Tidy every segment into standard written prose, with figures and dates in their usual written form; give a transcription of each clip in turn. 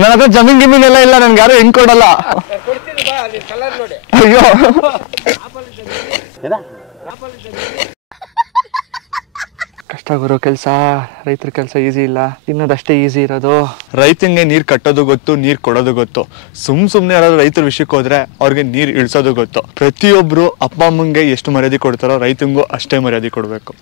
ನನ್ನ ಹತ್ರ ಜಮೀನ್ ಗಿಮೀನ್ ಎಲ್ಲ ಇಲ್ಲ, ನನ್ಗೆ ಯಾರು ಹೆಂಗ್ ಕೊಡಲ್ಲ. ಅಯ್ಯೋ ಕಷ್ಟ ಗುರು ಕೆಲಸ. ರೈತರ ಕೆಲಸ ಈಸಿ ಇಲ್ಲ, ತಿನ್ನೋದಷ್ಟೇ ಈಸಿ ಇರೋದು. ರೈತಂಗೆ ನೀರ್ ಕಟ್ಟೋದು ಗೊತ್ತು, ನೀರ್ ಕೊಡೋದು ಗೊತ್ತು. ಸುಮ್ನೆ ಯಾರಾದ್ರು ರೈತರ ವಿಷಯಕ್ಕೆ ಹೋದ್ರೆ ಅವ್ರಿಗೆ ನೀರ್ ಇಳಿಸೋದು ಗೊತ್ತು. ಪ್ರತಿಯೊಬ್ರು ಅಪ್ಪ ಅಮ್ಮಂಗೆ ಎಷ್ಟು ಮರ್ಯಾದೆ ಕೊಡ್ತಾರೋ ರೈತಂಗೂ ಅಷ್ಟೇ ಮರ್ಯಾದೆ ಕೊಡ್ಬೇಕು.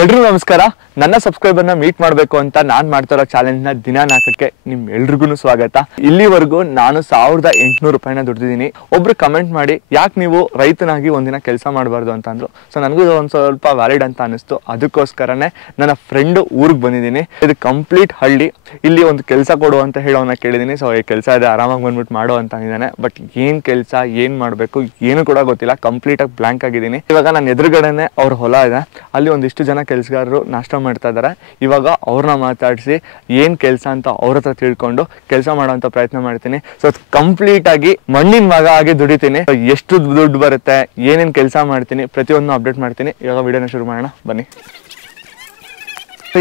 ಎಲ್ರಿಗೂ ನಮಸ್ಕಾರ. ನನ್ನ ಸಬ್ಸ್ಕ್ರೈಬರ್ನ ಮೀಟ್ ಮಾಡಬೇಕು ಅಂತ ನಾನು ಮಾಡ್ತಾ ಇರೋ ಚಾಲೆಂಜ್ನ ದಿನ 4ಕ್ಕೆ ನಿಮ್ ಎಲ್ರಿಗೂ ಸ್ವಾಗತ. ಇಲ್ಲಿವರೆಗೂ ನಾನು 1800 ರೂಪಾಯಿನ ದುಡ್ದಿದ್ದೀನಿ. ಒಬ್ರು ಕಮೆಂಟ್ ಮಾಡಿ ಯಾಕೆ ನೀವು ರೈತನಾಗಿ ಒಂದಿನ ಕೆಲಸ ಮಾಡಬಾರ್ದು ಅಂತ ಅಂದ್ರು. ಸೊ ನನಗೂ ಒಂದು ಸ್ವಲ್ಪ ವ್ಯಾಲಿಡ್ ಅಂತ ಅನಿಸ್ತು. ಅದಕ್ಕೋಸ್ಕರನೇ ನನ್ನ ಫ್ರೆಂಡ್ ಊರಿಗೆ ಬಂದಿದ್ದೀನಿ. ಇದು ಕಂಪ್ಲೀಟ್ ಹಳ್ಳಿ. ಇಲ್ಲಿ ಒಂದು ಕೆಲಸ ಕೊಡು ಅಂತ ಹೇಳೋನ ಕೇಳಿದ್ದೀನಿ. ಸೊ ಈ ಕೆಲಸ ಇದೆ, ಆರಾಮಾಗಿ ಬಂದ್ಬಿಟ್ಟು ಮಾಡೋ ಅಂತ ಇದ್ದಾನೆ. ಬಟ್ ಏನ್ ಕೆಲಸ, ಏನ್ ಮಾಡಬೇಕು ಏನು ಕೂಡ ಗೊತ್ತಿಲ್ಲ. ಕಂಪ್ಲೀಟ್ ಆಗಿ ಬ್ಲಾಂಕ್ ಆಗಿದ್ದೀನಿ. ಇವಾಗ ನನ್ನ ಎದುರುಗಡೆನೆ ಅವ್ರ ಹೊಲ ಇದೆ. ಅಲ್ಲಿ ಒಂದಿಷ್ಟು ಜನ ಕೆಲಸಗಾರರು ನಾಷ್ಟ ಮಾಡ್ತಾ ಇದ್ದಾರೆ. ಇವಾಗ ಅವ್ರನ್ನ ಮಾತಾಡಿಸಿ ಏನ್ ಕೆಲಸ ಅಂತ ಅವ್ರ ಹತ್ರ ತಿಳ್ಕೊಂಡು ಕೆಲಸ ಮಾಡೋಂಥ ಪ್ರಯತ್ನ ಮಾಡ್ತೀನಿ. ಸೊ ಕಂಪ್ಲೀಟ್ ಆಗಿ ಮಣ್ಣಿನ ಮಗ ಆಗಿ ದುಡಿತೀನಿ. ಎಷ್ಟು ದುಡ್ಡು ಬರುತ್ತೆ, ಏನೇನ್ ಕೆಲಸ ಮಾಡ್ತೀನಿ, ಪ್ರತಿಯೊಂದು ಅಪ್ಡೇಟ್ ಮಾಡ್ತೀನಿ. ಇವಾಗ ವಿಡಿಯೋನ ಶುರು ಮಾಡೋಣ ಬನ್ನಿ.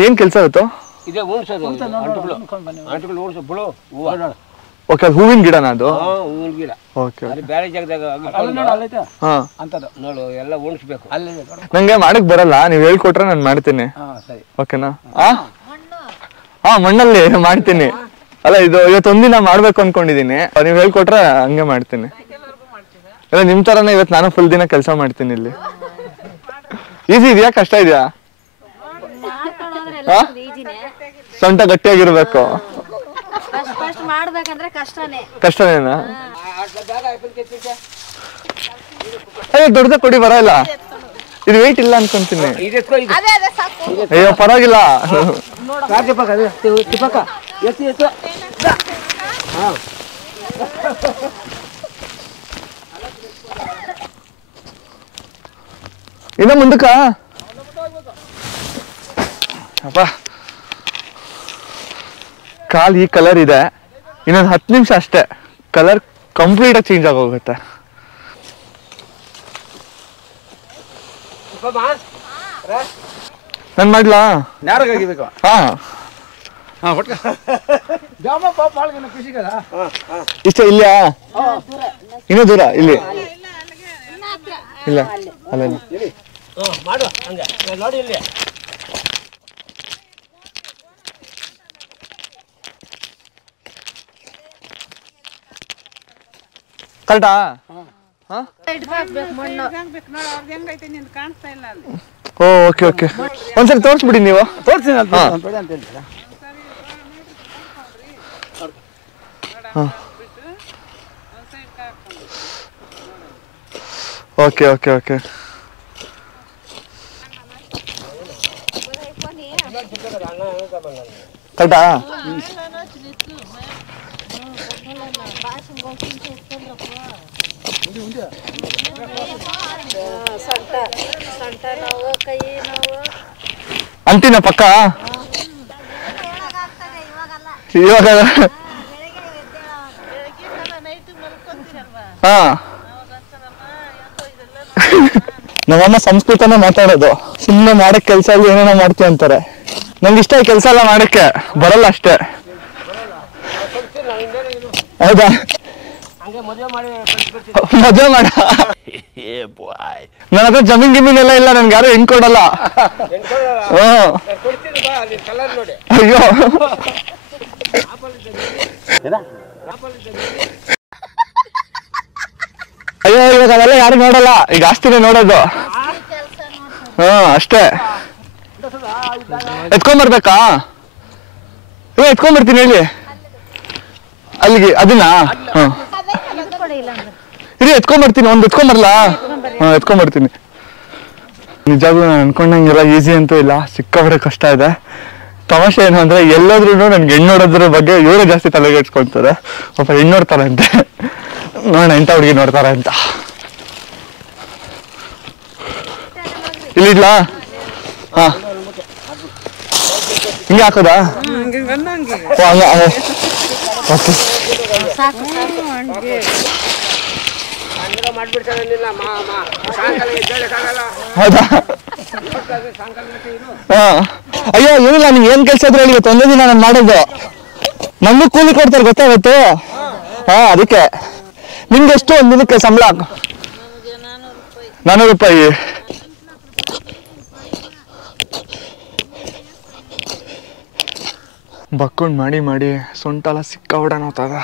ಏನ್ ಕೆಲಸ ಇರುತ್ತೋ? ಓಕೆ, ಅದು ಹೂವಿನ ಗಿಡನ? ಅದು ಹೂವಿನ ಗಿಡ. ಓಕೆ, ಬೇರೆ ಜಾಗದಾಗ ಎಲ್ಲ ಉಣಿಸ್ಬೇಕು. ನಂಗೆ ಮಾಡಕ್ ಬರಲ್ಲ, ನೀವ್ ಹೇಳ್ಕೊಟ್ರೆ ನಾನು ಮಾಡ್ತೀನಿ. ಓಕೆನಾ? ಮಣ್ಣಲ್ಲಿ ಮಾಡ್ತೀನಿ. ಅಲ್ಲ, ಇದು ಇವತ್ತೊಂದಿನ ಮಾಡ್ಬೇಕು ಅನ್ಕೊಂಡಿದೀನಿ. ನೀವ್ ಹೇಳ್ಕೊಟ್ರೆ ಹಂಗೆ ಮಾಡ್ತೀನಿ. ಇಲ್ಲ ನಿಮ್ ತರನೇ ಇವತ್ತು ನಾನು ಫುಲ್ ದಿನ ಕೆಲಸ ಮಾಡ್ತೀನಿ. ಇಲ್ಲಿ ಈಸಿ ಇದೆಯಾ, ಕಷ್ಟ ಇದೆಯಾ? ಸೊಂಟ ಗಟ್ಟಿಯಾಗಿರ್ಬೇಕು. ಕಷ್ಟನೇನಾ? ದೊಡ್ಡದ ಕೊಡಿ, ಬರಲ್ಲ. ಇದು ವೇಟ್ ಇಲ್ಲ ಅನ್ಕೊಂತೀನಿ. ಅಯ್ಯೋ ಪರವಾಗಿಲ್ಲ. ಇನ್ನ ಮುಂದಕ್ಕ ಅಪ್ಪ, ಕಾಲ್ ಈ ಕಲರ್ ಇದೆ. ಇನ್ನೊಂದು 10 ನಿಮಿಷ ಅಷ್ಟೇ, ಕಲರ್ ಕಂಪ್ಲೀಟ್ ಆಗಿ ಚೇಂಜ್ ಆಗೋಗುತ್ತೆ. ನನ್ ಮಾಡ್ಲಾ? ಇಷ್ಟ ಇಲ್ಲಾ? ಇನ್ನೂ ದೂರ? ಇಲ್ಲಿ ಇಲ್ಲ, ಅಲ್ಲ ಕರೆಕ್ಟಾ? ಓಕೆ ಓಕೆ, ಒಂದ್ಸರಿ ತೋರಿಸ್ಬಿಡಿ ನೀವು. ಓಕೆ ಓಕೆ ಓಕೆ, ಕರೆಕ್ಟಾ? ಅಂತೀನ ಪಕ್ಕ ಇವಾಗ. ಹಾ, ನಮ್ಮಮ್ಮ ಸಂಸ್ಕೃತನೇ ಮಾತಾಡೋದು. ಸುಮ್ಮನೆ ಮಾಡಕ್ ಕೆಲ್ಸ ಅಲ್ಲಿ ಏನೇನೋ ಮಾಡ್ತೀವಿ ಅಂತಾರೆ. ನಂಗೆ ಇಷ್ಟ ಕೆಲಸ ಎಲ್ಲ ಮಾಡಕ್ಕೆ ಬರಲ್ಲ ಅಷ್ಟೇ. ಹೌದಾ? ಮದುವೆ ಮಾಡ. ನನ್ನ ಹತ್ರ ಜಮೀನ್ ಗಿಮೀನ್ ಎಲ್ಲ ಇಲ್ಲ, ನನ್ಗೆ ಯಾರು ಹೆಂಗ್ ಕೊಡಲ್ಲ. ಅಯ್ಯೋ ಅಯ್ಯೋ, ಇವಾಗ ಅವೆಲ್ಲ ಯಾರು ನೋಡಲ್ಲ, ಈಗ ಆಸ್ತಿನೇ ನೋಡೋದು. ಅಷ್ಟೇ. ಎತ್ಕೊಂಡ್ಬರ್ಬೇಕಾ? ಎತ್ಕೊಂಡ್ಬರ್ತೀನಿ. ಹೇಳಿ ಅಲ್ಲಿಗೆ ಅದನ್ನ. ಇರಿ ಎತ್ಕೊಂಡ್ಬರ್ತೀನಿ, ಒಂದು ಎತ್ಕೊಂಡ್ಬರ್ಲಾ? ಎತ್ಕೊಂಡ್ಬರ್ತೀನಿ. ನಿಜವಾಗ್ಲೂ ನಾನು ಅನ್ಕೊಂಡಂಗೆಲ್ಲ ಈಸಿ ಅಂತೂ ಇಲ್ಲ, ಸಿಕ್ಕಾಪಟ್ಟೆ ಕಷ್ಟ ಇದೆ. ತಮಾಷೆ ಏನು ಅಂದ್ರೆ ಎಲ್ಲಾದ್ರೂ ನನ್ಗೆ ಹೆಣ್ಣು ನೋಡೋದ್ರ ಬಗ್ಗೆ ಇವರೇ ಜಾಸ್ತಿ ತಲೆಗೆಡ್ಸ್ಕೊಂತಾರೆ. ಪಾಪ ಹೆಣ್ಣು ನೋಡ್ತಾರೆ ಅಂತೆ, ನೋಡೋಣ ಎಂತ ಹುಡುಗಿ ನೋಡ್ತಾರೆ ಅಂತ. ಇಲ್ಲಿಡ್ಲಾ? ಹಾ, ಹಿಂಗೆ ಹಾಕೋದಾ? ಓಕೆ. ಹೌದಾ? ಅಯ್ಯೋ ಏನಿಲ್ಲ, ನಿಮ್ಗೆ ಏನ್ ಕೆಲಸ ಇದ್ರೆ ಇವತ್ತು ಒಂದೇ ದಿನ ನಾನು ಮಾಡೋದು. ನಮಗೂ ಕೂಲಿ ಕೊಡ್ತಾರೆ ಗೊತ್ತಾಗತ್ತು. ಅದಕ್ಕೆ ನಿಮ್ಗೆ ಎಷ್ಟು ಒಂದು ದಿನಕ್ಕೆ ಸಂಬಳ? 400 ರೂಪಾಯಿ. ಬಕ್ಕೊಂಡು ಮಾಡಿ ಮಾಡಿ ಸೊಂಟೆಲ್ಲ ಸಿಕ್ಕಾಬಿಡೋಣತ್ತದ.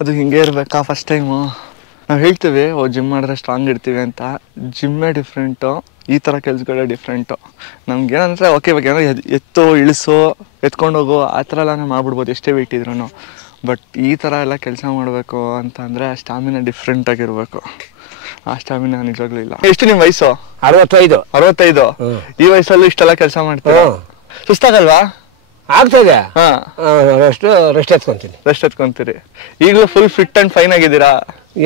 ಅದು ಹಿಂಗೆ ಇರಬೇಕಾ ಫಸ್ಟ್ ಟೈಮು? ನಾವು ಹೇಳ್ತೀವಿ ಜಿಮ್ ಮಾಡಿದ್ರೆ ಸ್ಟ್ರಾಂಗ್ ಇರ್ತೀವಿ ಅಂತ. ಜಿಮ್ಮೇ ಡಿಫ್ರೆಂಟು, ಈ ಥರ ಕೆಲಸಗಳೇ ಡಿಫ್ರೆಂಟು. ನಮ್ಗೇನಂದರೆ ಓಕೆ, ಇವಾಗ ಏನೋ ಎತ್ತು ಇಳಿಸು ಎತ್ಕೊಂಡು ಹೋಗು ಆ ಥರ ಎಲ್ಲ ಮಾಡ್ಬಿಡ್ಬೋದು ಎಷ್ಟೇ ವೆಯ್ಟ್ ಇದ್ರೂ. ಬಟ್ ಈ ಥರ ಎಲ್ಲ ಕೆಲಸ ಮಾಡಬೇಕು ಅಂತಂದರೆ ಸ್ಟಾಮಿನಾ ಡಿಫ್ರೆಂಟಾಗಿರಬೇಕು. ಆ ಸ್ಟಾಮಿನಾ ನಿಜವಾಗ್ಲೂ ಇಲ್ಲ. ಎಷ್ಟು ನಿಮ್ಮ ವಯಸ್ಸು? 65. ಈ ವಯಸ್ಸಲ್ಲೂ ಇಷ್ಟೆಲ್ಲ ಕೆಲಸ ಮಾಡ್ತೀರಾ? ಸುಸ್ತಾಗಲ್ವಾ? ಆಗ್ತದೆ. ರೆಸ್ಟ್ ಎತ್ಕೊಂತೀರಿ. ಈಗಲೂ ಫುಲ್ ಫಿಟ್ ಅಂಡ್ ಫೈನ್ ಆಗಿದ್ದೀರಾ?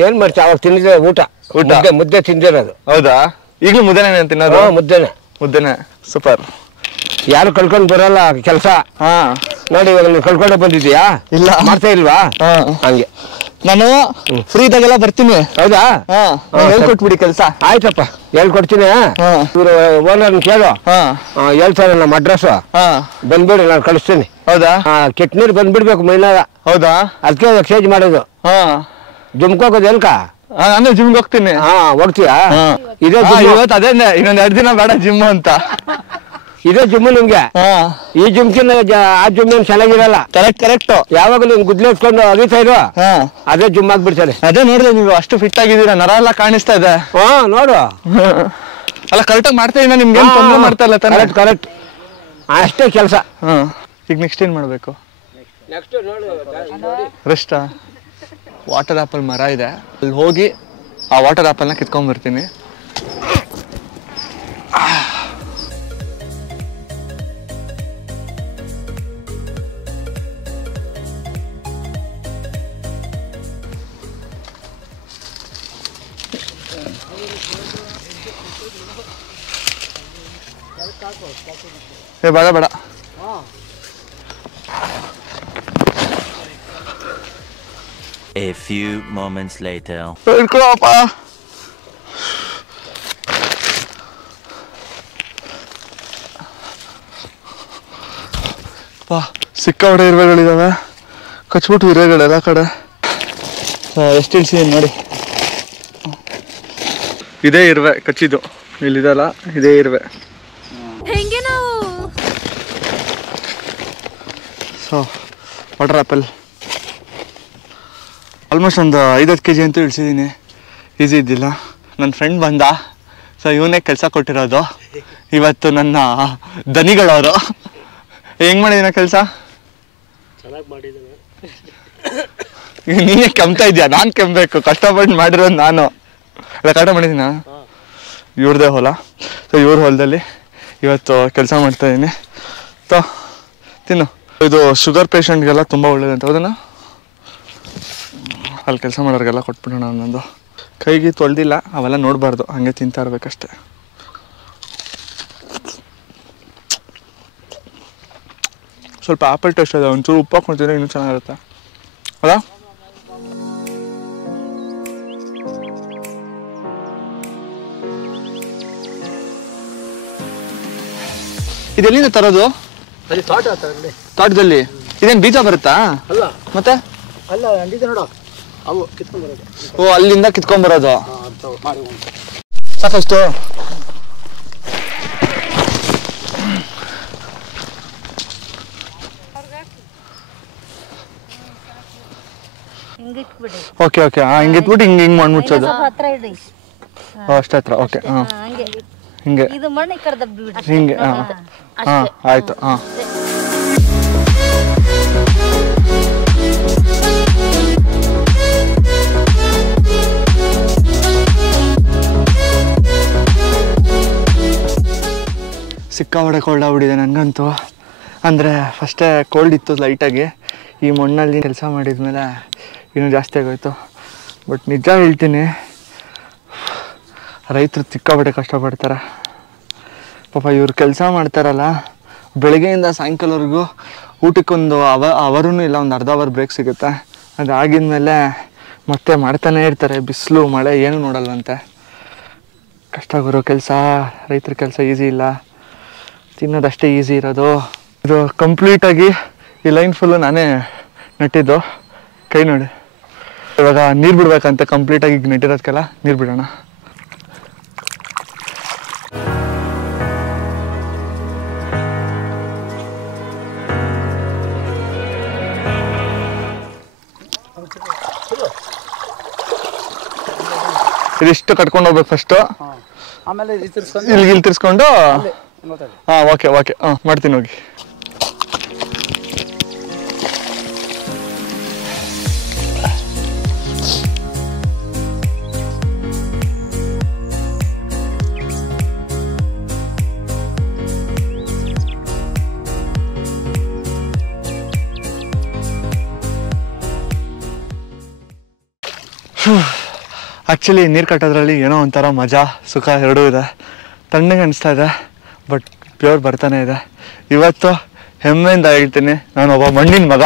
ಏನ್ ಮಾಡ್ತೀವಿ, ಅವಾಗ ತಿಂದಿದ್ದೆ ಊಟ ಮುದ್ದೆ ತಿಂದಿರೋದು. ಹೌದಾ? ಈಗಲೂ ಮುದ್ದೆನೇ ತಿನ್ನೋದು? ಮುದ್ದೆನೆ. ಸೂಪರ್. ಯಾರು ಕಳ್ಕೊಂಡು ಬರಲ್ಲ ಕೆಲಸ. ನೋಡಿ ಇವಾಗ ನೀವು ಕಳ್ಕೊಂಡೆ ಬಂದಿದ್ಯಾ? ಇಲ್ಲ, ಮಾಡ್ತಾ ಇಲ್ವಾ? ಹಂಗೆ ನಾನು ಫ್ರೀ ಇದ್ದಾಗೆಲ್ಲ ಬರ್ತೀನಿ. ಹೌದಾ? ಹೇಳ್ಕೊಟ್ಬಿಡಿ ಕೆಲಸ. ಆಯ್ತಪ್ಪ, ಹೇಳ್ಕೊಡ್ತೀನಿ. ಇವರು ಓನರ್ ಕೇಳು, ಹೇಳ್ತಾರೆ ನಮ್ಮ ಅಡ್ರೆಸ್. ಬಂದ್ಬಿಡಿ, ನಾನು ಕಳಿಸ್ತೀನಿ. ಹೌದಾ? ಕೆಟ್ಟ ನೀರು ಬಂದ್ಬಿಡ್ಬೇಕು ಮೈನಾಗ. ಹೌದಾ? ಅದಕ್ಕೆ ಎಕ್ಸೈಜ್ ಮಾಡೋದು. ಜಿಮ್ಗೆ ಹೋಗೋದು ಎಲ್ಕ? ನಾನು ಜಿಮ್ಗೆ ಹೋಗ್ತೀನಿ. ಹೋಗ್ತೀಯಾ? ಇದೇ ಇವತ್ತು ಅದೇನೆ, ಇನ್ನೊಂದ್ 2 ದಿನ ಬೇಡ ಜಿಮ್ ಅಂತ. ಇದೇ ಜಿಮ್ ನಿಮ್ಗೆ. ಈ ಜಿಮ್ಕಿನ್ನ ಆ ಜಿಮ್ ಏನ್ ಚೆನ್ನಾಗಿರಲ್ಲ. ಕರೆಕ್ಟ್. ಯಾವಾಗ ನೀನ್ ಗುದ್ಲೆ ಇಟ್ಕೊಂಡು ಅಗಿತಾ ಇರೋ ಅದೇ ಜಿಮ್ ಆಗ್ಬಿಡ್ತಾರೆ. ಅದೇ ನೋಡಿದೆ, ನೀವು ಅಷ್ಟು ಫಿಟ್ ಆಗಿದ್ದೀರಾ, ನರ ಎಲ್ಲ ಕಾಣಿಸ್ತಾ ಇದೆ. ನೋಡು. ಅಲ್ಲ ಕರೆಕ್ಟಾಗಿ ಮಾಡ್ತಾ ಇನ್ನ, ನಿಮ್ಗೆ ತೊಂದರೆ ಮಾಡ್ತಾ ಇಲ್ಲ ತಾನೆ? ಕರೆಕ್ಟ್. ಅಷ್ಟೇ ಕೆಲಸ. ಈಗ ನೆಕ್ಸ್ಟ್ ಏನ್ ಮಾಡ್ಬೇಕು? ರೆಸ್ಟಾ? ವಾಟರ್ ಆಪಲ್ ಮರ ಇದೆ, ಅಲ್ಲಿ ಹೋಗಿ ಆ ವಾಟರ್ ಆಪಲ್ನ ಕಿತ್ಕೊಂಡ್ ಬರ್ತೀನಿ. ಬೇಡ. A few moments later. ಹೇಳ್ಕೊಳಪ್ಪ. ಸಿಕ್ಕಾಪಟ್ಟೆ ಇರುವೆಗಳಿದಾವೆ, ಕಚ್ಬಿಟ್ಟು ಇರುವೆಗಳೆಲ್ಲ ಕಡೆ. ಎಷ್ಟು ಇಳಿಸಿದೀನಿ ನೋಡಿ. ಇದೇ ಇರುವೆ ಕಚ್ಚಿದ್ದು, ಇಲ್ಲಿದಲ್ಲ ಇದೇ ಇರುವೆ. ಸೊ ವಾಟರ್ ಆಪಲ್ ಆಲ್ಮೋಸ್ಟ್ ಒಂದು 5-10 kg ಅಂತೂ ಇಳಿಸಿದ್ದೀನಿ. ಈಸಿ ಇದ್ದಿಲ್ಲ. ನನ್ನ ಫ್ರೆಂಡ್ ಬಂದ, ಸೊ ಇವನೇ ಕೆಲಸ ಕೊಟ್ಟಿರೋದು ಇವತ್ತು. ನನ್ನ ದನಿಗಳವರು. ಹೆಂಗೆ ಮಾಡಿದ್ದೀನ ಕೆಲಸ? ಈಗ ನೀನೇ ಕೆಮ್ತಾ ಇದೆಯಾ? ನಾನು ಕೆಮ್ಮಬೇಕು, ಕಷ್ಟಪಟ್ಟು ಮಾಡಿರೋದು ನಾನು. ಎಲ್ಲ ಕರೆಕ್ಟಾಗಿ ಮಾಡಿದ್ದೀನ? ಇವ್ರದೇ ಹೊಲ. ಸೊ ಇವ್ರ ಹೊಲದಲ್ಲಿ ಇವತ್ತು ಕೆಲಸ ಮಾಡ್ತಾಯಿದ್ದೀನಿ. ತಿನ್ನು. ಇದು ಶುಗರ್ ಪೇಷಂಟ್ಗೆಲ್ಲ ತುಂಬ ಒಳ್ಳೇದಂತ. ಹೌದಾ? ಅಲ್ಲಿ ಕೆಲಸ ಮಾಡೋರಿಗೆಲ್ಲ ಕೊಟ್ಬಿಡೋಣ. ಒಂದೊಂದು ಕೈಗೆ ತೊಳೆದಿಲ್ಲ, ಅವೆಲ್ಲ ನೋಡಬಾರ್ದು, ಹಂಗೆ ತಿಂತಾ ಇರ್ಬೇಕಷ್ಟೆ. ಸ್ವಲ್ಪ ಆಪಲ್ ಟೇಸ್ಟ್ ಇದೆ, ಒಂಚೂರು ಉಪ್ಪು ಹಾಕ್ಕೊಂತಿದ್ರೆ ಇನ್ನೂ ಚೆನ್ನಾಗಿರುತ್ತೆ. ಹೌದಾ? ಇದೆಲ್ಲಿಂದ ತರೋದು? ತೋಟದಲ್ಲಿ. ಇದೇನು ಬೀಜ ಬರುತ್ತಾ? ಮತ್ತೆ ಓ, ಅಲ್ಲಿಂದ ಕಿತ್ಕೊಂಡ್ಬರೋದು. ಸಾಕಷ್ಟು. ಓಕೆ ಹಿಂಗಿಟ್ಬಿಟ್ಟು ಹಿಂಗೆ ಮಾಡಿ ಮುಚ್ಚೋದು. ಅಷ್ಟೇ ಹತ್ರ. ಓಕೆ. ಹಿಂಗೆ ಹಿಂಗೆ. ಆಯ್ತು. ಸಿಕ್ಕಾಪಟ್ಟೆ ಕೋಲ್ಡ್ ಆಗ್ಬಿಟ್ಟಿದೆ ನನಗಂತೂ. ಅಂದರೆ ಫಸ್ಟೇ ಕೋಲ್ಡ್ ಇತ್ತು ಲೈಟಾಗಿ, ಈ ಮಣ್ಣಲ್ಲಿ ಕೆಲಸ ಮಾಡಿದ್ಮೇಲೆ ಇನ್ನೂ ಜಾಸ್ತಿ ಆಗೋಯ್ತು. ಬಟ್ ನಿಜ ಹೇಳ್ತೀನಿ, ರೈತರು ಸಿಕ್ಕಾಪಟ್ಟೆ ಕಷ್ಟಪಡ್ತಾರೆ ಪಾಪ. ಇವ್ರು ಕೆಲಸ ಮಾಡ್ತಾರಲ್ಲ, ಬೆಳಗ್ಗೆಯಿಂದ ಸಾಯಂಕಾಲವರೆಗೂ ಊಟಕ್ಕೊಂದು ಅವರೂ ಇಲ್ಲ, ಒಂದು ಅರ್ಧ ಅವರ್ ಬ್ರೇಕ್ ಸಿಗುತ್ತೆ. ಅದಾಗಿದ್ಮೇಲೆ ಮತ್ತೆ ಮಾಡ್ತಾನೆ ಇರ್ತಾರೆ. ಬಿಸಿಲು ಮಳೆ ಏನು ನೋಡಲ್ವಂತೆ. ಕಷ್ಟ ಬರೋ ಕೆಲಸ, ರೈತರ ಕೆಲಸ ಈಸಿ ಇಲ್ಲ, ತಿನ್ನೋದಷ್ಟೇ ಈಸಿ ಇರೋದು. ಇದು ಕಂಪ್ಲೀಟಾಗಿ ಈ ಲೈನ್ ಫುಲ್ಲು ನಾನೇ ನೆಟ್ಟಿದ್ದು. ಕೈ ನೋಡಿ, ಇವಾಗ ನೀರು ಬಿಡ್ಬೇಕಂತೆ. ಕಂಪ್ಲೀಟಾಗಿ ನೆಟ್ಟಿರೋದಕ್ಕೆಲ್ಲ ನೀರು ಬಿಡೋಣ. ಇದಿಷ್ಟು ಕಟ್ಕೊಂಡು ಹೋಗ್ಬೇಕು ಫಸ್ಟು, ಆಮೇಲೆ ಇಲ್ಲಿ ತಿರ್ಸ್ಕೊಂಡು. ಹಾಂ ಓಕೆ ಹಾಂ ಮಾಡ್ತೀನಿ ಹೋಗಿ. ಆ್ಯಕ್ಚುಲಿ ನೀರು ಕಟ್ಟೋದ್ರಲ್ಲಿ ಏನೋ ಒಂಥರ ಮಜಾ ಸುಖ ಎರಡೂ ಇದೆ. ತಣ್ಣಗೆ ಅನಿಸ್ತಾ ಇದೆ, ಬಟ್ ಪ್ಯೂರ್ ಬರ್ತಾನೆ ಇದೆ. ಇವತ್ತು ಹೆಮ್ಮೆಯಿಂದ ಹೇಳ್ತೀನಿ, ನಾನೊಬ್ಬ ಮಣ್ಣಿನ ಮಗ.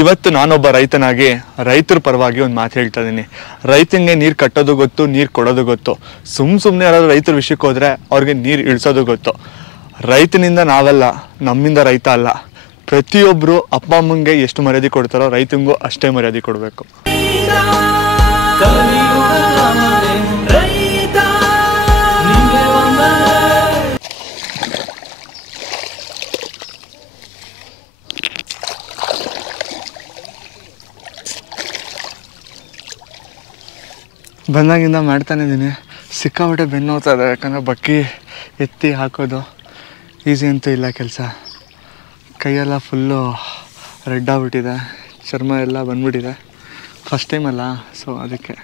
ಇವತ್ತು ನಾನೊಬ್ಬ ರೈತನಾಗಿ ರೈತರ ಪರವಾಗಿ ಒಂದು ಮಾತು ಹೇಳ್ತಾ ಇದ್ದೀನಿ. ರೈತನಿಗೆ ನೀರು ಕಟ್ಟೋದು ಗೊತ್ತು, ನೀರು ಕೊಡೋದು ಗೊತ್ತು. ಸುಮ್ಮನೆ ಯಾರಾದ್ರೂ ರೈತರ ವಿಷಯಕ್ಕೆ ಹೋದರೆ ಅವ್ರಿಗೆ ನೀರು ಇಳಿಸೋದು ಗೊತ್ತು. ರೈತನಿಂದ ನಾವೆಲ್ಲ, ನಮ್ಮಿಂದ ರೈತ ಅಲ್ಲ. ಪ್ರತಿಯೊಬ್ಬರು ಅಪ್ಪ ಅಮ್ಮಂಗೆ ಎಷ್ಟು ಮರ್ಯಾದೆ ಕೊಡ್ತಾರೋ ರೈತನಿಗೂ ಅಷ್ಟೇ ಮರ್ಯಾದೆ ಕೊಡಬೇಕು. ಬಂದಾಗಿಂದ ಮಾಡ್ತಾನೆ ಇದ್ದೀನಿ. ಸಿಕ್ಕಾಪಟ್ಟೆ ಬೆನ್ನು ಹೋಗ್ತಾ ಇದೆ, ಯಾಕಂದರೆ ಬಕ್ಕಿ ಎತ್ತಿ ಹಾಕೋದು ಈಸಿ ಅಂತೂ ಇಲ್ಲ ಕೆಲಸ. ಕೈಯೆಲ್ಲ ಫುಲ್ಲು ರೆಡ್ ಆಗಿಬಿಟ್ಟಿದೆ, ಚರ್ಮ ಎಲ್ಲ ಬಂದ್ಬಿಟ್ಟಿದೆ. ಫಸ್ಟ್ ಟೈಮ್ ಅಲ್ಲ, ಸೊ ಅದಕ್ಕೆ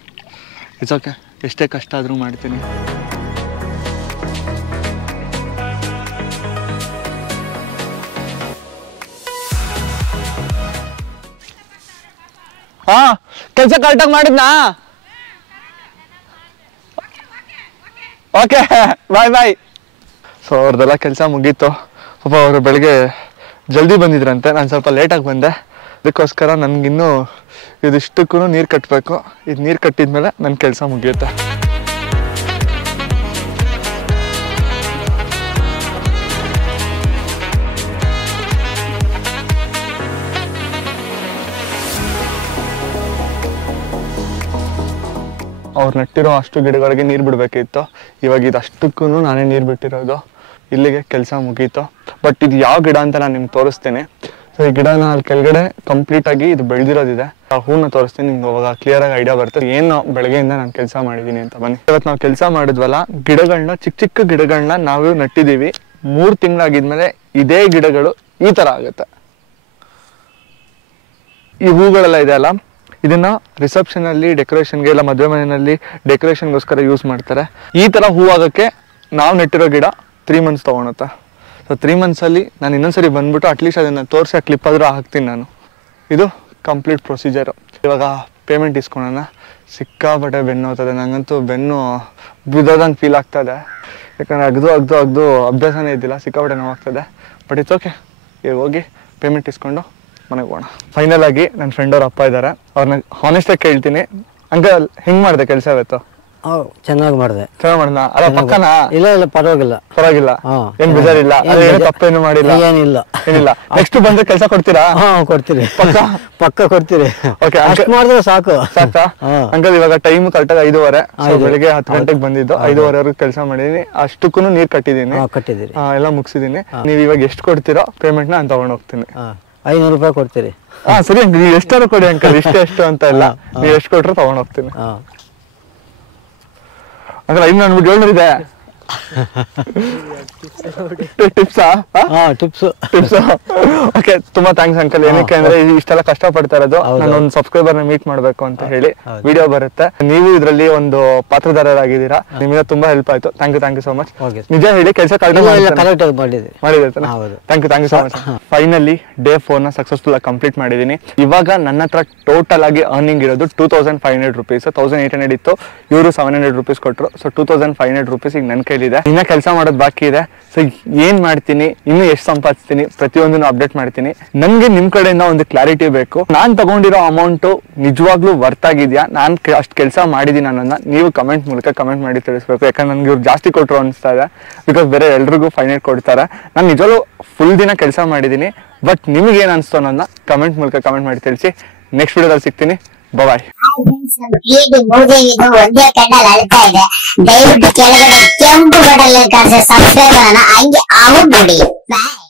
ಇಟ್ಸ್ ಓಕೆ, ಎಷ್ಟೇ ಕಷ್ಟ ಆದರೂ ಮಾಡ್ತೀನಿ. ಹಾಂ, ಕೆಲಸ ಕರೆಕ್ಟಾಗಿ ಮಾಡಿದ್ನಾ? ಓಕೆ, ಬಾಯ್. ಸೊ ಅವ್ರದ್ದೆಲ್ಲ ಕೆಲಸ ಮುಗೀತು. ಪಾಪ ಅವರು ಬೆಳಗ್ಗೆ ಜಲ್ದಿ ಬಂದಿದ್ರಂತೆ, ನಾನು ಸ್ವಲ್ಪ ಲೇಟಾಗಿ ಬಂದೆ. ಅದಕ್ಕೋಸ್ಕರ ನನಗಿನ್ನೂ ಇದಿಷ್ಟಕ್ಕೂ ನೀರು ಕಟ್ಟಬೇಕು. ಇದು ನೀರು ಕಟ್ಟಿದ್ಮೇಲೆ ನನ್ನ ಕೆಲಸ ಮುಗಿಯುತ್ತೆ. ಅವ್ರು ನೆಟ್ಟಿರೋ ಅಷ್ಟು ಗಿಡಗಳಿಗೆ ನೀರು ಬಿಡಬೇಕಿತ್ತು. ಇವಾಗ ಇದಷ್ಟಕ್ಕೂ ನಾನೇ ನೀರು ಬಿಟ್ಟಿರೋದು. ಇಲ್ಲಿಗೆ ಕೆಲಸ ಮುಗೀತು. ಬಟ್ ಇದು ಯಾವ ಗಿಡ ಅಂತ ನಾನು ನಿಮ್ಗೆ ತೋರಿಸ್ತೀನಿ. ಸೊ ಈ ಗಿಡನ ಅಲ್ಲಿ ಕೆಳಗಡೆ ಕಂಪ್ಲೀಟಾಗಿ ಇದು ಬೆಳೆದಿರೋದಿದೆ. ಆ ಹೂನ ತೋರಿಸ್ತೀನಿ, ನಿಮ್ಗೆ ಅವಾಗ ಕ್ಲಿಯರಾಗಿ ಐಡಿಯಾ ಬರ್ತದೆ ಏನು ಬೆಳಗ್ಗೆಯಿಂದ ನಾನು ಕೆಲಸ ಮಾಡಿದ್ದೀನಿ ಅಂತ. ಬನ್ನಿ, ಇವತ್ತು ನಾವು ಕೆಲಸ ಮಾಡಿದ್ವಲ್ಲ, ಗಿಡಗಳನ್ನ ಚಿಕ್ಕ ಗಿಡಗಳನ್ನ ನಾವು ನೆಟ್ಟಿದ್ದೀವಿ. 3 ತಿಂಗಳಾಗಿದ್ಮೇಲೆ ಇದೇ ಗಿಡಗಳು ಈ ಥರ ಆಗುತ್ತೆ. ಈ ಹೂಗಳೆಲ್ಲ ಇದೆ ಅಲ್ಲ, ಇದನ್ನ ರಿಸೆಪ್ಷನಲ್ಲಿ ಡೆಕೋರೇಷನ್ಗೆ, ಇಲ್ಲ ಮದುವೆ ಮನೆಯಲ್ಲಿ ಡೆಕೋರೇಷನ್ಗೋಸ್ಕರ ಯೂಸ್ ಮಾಡ್ತಾರೆ. ಈ ಥರ ಹೂ ಆಗೋಕ್ಕೆ ನಾವು ನೆಟ್ಟಿರೋ ಗಿಡ 3 ಮಂತ್ಸ್ ತೊಗೊಳುತ್ತೆ. ಸೊ 3 ಮಂತ್ಸಲ್ಲಿ ನಾನು ಇನ್ನೊಂದ್ಸರಿ ಬಂದ್ಬಿಟ್ಟು ಅಟ್ಲೀಸ್ಟ್ ಅದನ್ನು ತೋರಿಸಿ ಆ ಕ್ಲಿಪ್ ಆದರೂ ಹಾಕ್ತೀನಿ ನಾನು. ಇದು ಕಂಪ್ಲೀಟ್ ಪ್ರೊಸೀಜರು. ಇವಾಗ ಪೇಮೆಂಟ್ ಇಸ್ಕೊಳೋಣ. ಸಿಕ್ಕಾಪಟ್ಟೆ ಬೆನ್ನು ಹೋಗ್ತದೆ, ನನಗಂತೂ ಬೆನ್ನು ಬಿದ್ದೋದಂಗೆ ಫೀಲ್ ಆಗ್ತದೆ. ಯಾಕಂದರೆ ಅಗ್ದು ಅಭ್ಯಾಸನೇ ಇದ್ದಿಲ್ಲ, ಸಿಕ್ಕಾಪಟ್ಟೆ ನೋವಾಗ್ತದೆ. ಬಟ್ ಇಟ್ಸ್ ಓಕೆ, ಈಗ ಹೋಗಿ ಪೇಮೆಂಟ್ ಇಸ್ಕೊಂಡು ಮನೆಗೆ ಹೋಗೋಣ. ಫೈನಲ್ ಆಗಿ ನನ್ನ ಫ್ರೆಂಡ್ ಅವ್ರ ಅಪ್ಪ ಇದ್ದಾರೆ, ಅವ್ರನ್ನ ಹಾನೆಸ್ಟಾಗಿ ಕೇಳ್ತೀನಿ. ಅಂಕಲ್ ಹೆಂಗೆ ಮಾಡಿದೆ ಕೆಲಸ ಇವತ್ತು? ಚೆನ್ನಾಗಿ ಮಾಡಿದೆ. ಚೆನ್ನಾಗಿ ಮಾಡಿದ? ಅಲ್ಲ ಪಕ್ಕನಾ? ಇಲ್ಲ ಪರವಾಗಿಲ್ಲ. ಏನ್ ಬೇಜಾರಿಲ್ಲ? ತಪ್ಪೇನು ಮಾಡಿಲ್ಲ? ಏನಿಲ್ಲ. ನೆಕ್ಸ್ಟ್ ಬಂದ್ರೆ ಕೆಲಸ ಕೊಡ್ತೀರಾ? ಕೊಡ್ತೀರಿ, ಪಕ್ಕ ಕೊಡ್ತೀರಿ. ಓಕೆ, ಅಷ್ಟು ಮಾಡಿದ್ರೆ ಸಾಕು. ಸಾಕಾ ಅಂಕಲ್? ಇವಾಗ ಟೈಮ್ ಕರೆಕ್ಟಾಗಿ 5:30. ಬೆಳಿಗ್ಗೆ 10 ಗಂಟೆಗೆ ಬಂದಿದ್ದು, 5:30ವರೆಗೂ ಕೆಲಸ ಮಾಡಿದೀನಿ. ಅಷ್ಟಕ್ಕೂ ನೀರ್ ಕಟ್ಟಿದೀನಿ, ಎಲ್ಲ ಮುಗಿಸಿದೀನಿ. ನೀವ್ ಇವಾಗ ಎಷ್ಟು ಕೊಡ್ತೀರೋ ಪೇಮೆಂಟ್ ನಾನು ತಗೊಂಡ್ ಹೋಗ್ತೀನಿ. 500 ರೂಪಾಯಿ ಕೊಡ್ತೀರಿ? ಸರಿ ಅಂಕಲ್, ನೀವು ಎಷ್ಟಾರು ಕೊಡಿ ಅಂಕಲ್, ಎಷ್ಟು ಅಂತ ಇಲ್ಲ. ನೀವ್ ಎಷ್ಟು ಕೊಟ್ರು ತಗೊಂಡ್ ಹೋಗ್ತೀನಿ ಅಂಕಲ್. 500 ಅನ್ಬಿಟ್ಟು 700 ಇದೆ. ಟಿಪ್ಸ್. ಓಕೆ, ತುಂಬಾ ಥ್ಯಾಂಕ್ಸ್ ಅಂಕಲ್. ಏನಕ್ಕೆ ಅಂದ್ರೆ ಇಷ್ಟೆಲ್ಲ ಕಷ್ಟ ಪಡ್ತಾ ಇರೋದು, ನಾನೊಂದು ಸಬ್ಸ್ಕ್ರೈಬರ್ನ ಮೀಟ್ ಮಾಡ್ಬೇಕು ಅಂತ ಹೇಳಿ ವಿಡಿಯೋ ಬರುತ್ತೆ. ನೀವು ಇದರಲ್ಲಿ ಒಂದು ಪಾತ್ರಧಾರರಾಗಿದ್ದೀರಾ, ನಿಮಗೆ ತುಂಬಾ ಹೆಲ್ಪ್ ಆಯ್ತು. Thank you so much. ನಿಜ ಹೇಳಿ, ಕೆಲಸ ಮಾಡಿದ್ರೆ thank you so much. Finally day 4ನ ಸಕ್ಸಸ್ಫುಲ್ ಆಗಿ ಕಂಪ್ಲೀಟ್ ಮಾಡಿದೀನಿ. ಇವಾಗ ನನ್ನ ಹತ್ರ ಟೋಟಲ್ ಆಗಿ ಅರ್ನಿಂಗ್ ಇರೋದು 2500 ರೂಪೀಸ್. 1800 ಇತ್ತು, ಇವರು 700 ರೂಪೀಸ್ ಕೊಟ್ಟರು. ಸೊ 2500 ರೂಪೀಸ್ ಈಗ ನನ್ನ ಕೈಲಿ ಕೈಲಿದೆ. ಇನ್ನ ಕೆಲಸ ಮಾಡೋದು ಬಾಕಿ ಇದೆ. ಸೊ ಏನ್ ಮಾಡ್ತೀನಿ, ಇನ್ನು ಎಷ್ಟು ಸಂಪಾದಿಸ್ತೀನಿ, ಪ್ರತಿಯೊಂದನ್ನು ಅಪ್ಡೇಟ್ ಮಾಡ್ತೀನಿ. ನನ್ಗೆ ನಿಮ್ ಕಡೆಯಿಂದ ಒಂದು ಕ್ಲಾರಿಟಿ ಬೇಕು. ನಾನ್ ತಗೊಂಡಿರೋ ಅಮೌಂಟು ನಿಜವಾಗ್ಲೂ ವರ್ತ್ ಆಗಿದ್ಯಾ, ನಾನ್ ಅಷ್ಟು ಕೆಲಸ ಮಾಡಿದೀನಿ ಅನ್ನೋದನ್ನ ನೀವು ಕಮೆಂಟ್ ಮೂಲಕ ಕಮೆಂಟ್ ಮಾಡಿ ತಿಳಿಸ್ಬೇಕು. ಯಾಕಂದ್ರೆ ನನ್ಗೆ ಇವ್ರು ಜಾಸ್ತಿ ಕೊಟ್ಟರು ಅನಿಸ್ತಾ ಇದೆ. ಬಿಕಾಸ್ ಬೇರೆ ಎಲ್ರಿಗೂ 500 ಕೊಡ್ತಾರೆ. ನಾನು ನಿಜವಾಗ್ಲೂ ಫುಲ್ ದಿನ ಕೆಲಸ ಮಾಡಿದ್ದೀನಿ. ಬಟ್ ನಿಮ್ಗೆ ಏನ್ ಅನಿಸ್ತು ಅನ್ನೋದನ್ನ ಕಮೆಂಟ್ ಮೂಲಕ ಕಮೆಂಟ್ ಮಾಡಿ ತಿಳಿಸಿ. ನೆಕ್ಸ್ಟ್ ವಿಡಿಯೋದಲ್ಲಿ ಸಿಗ್ತೀನಿ. ಬಾಯ್. ಒಂದೇ ಕಣ್ಣಲ್ಲಿ ಅಳ್ತಾ ಇದೆ. ದಯವಿಟ್ಟು ಕೆಳಗಡೆ ಕೆಂಪು ಬಟನ್ ಕಾಣಿಸಿ ಸಬ್ಸ್ಕ್ರೈಬ್ ಹಂಗೆ ಆಗೋಗ್ಬಿಡಿ. ಬಾಯ್.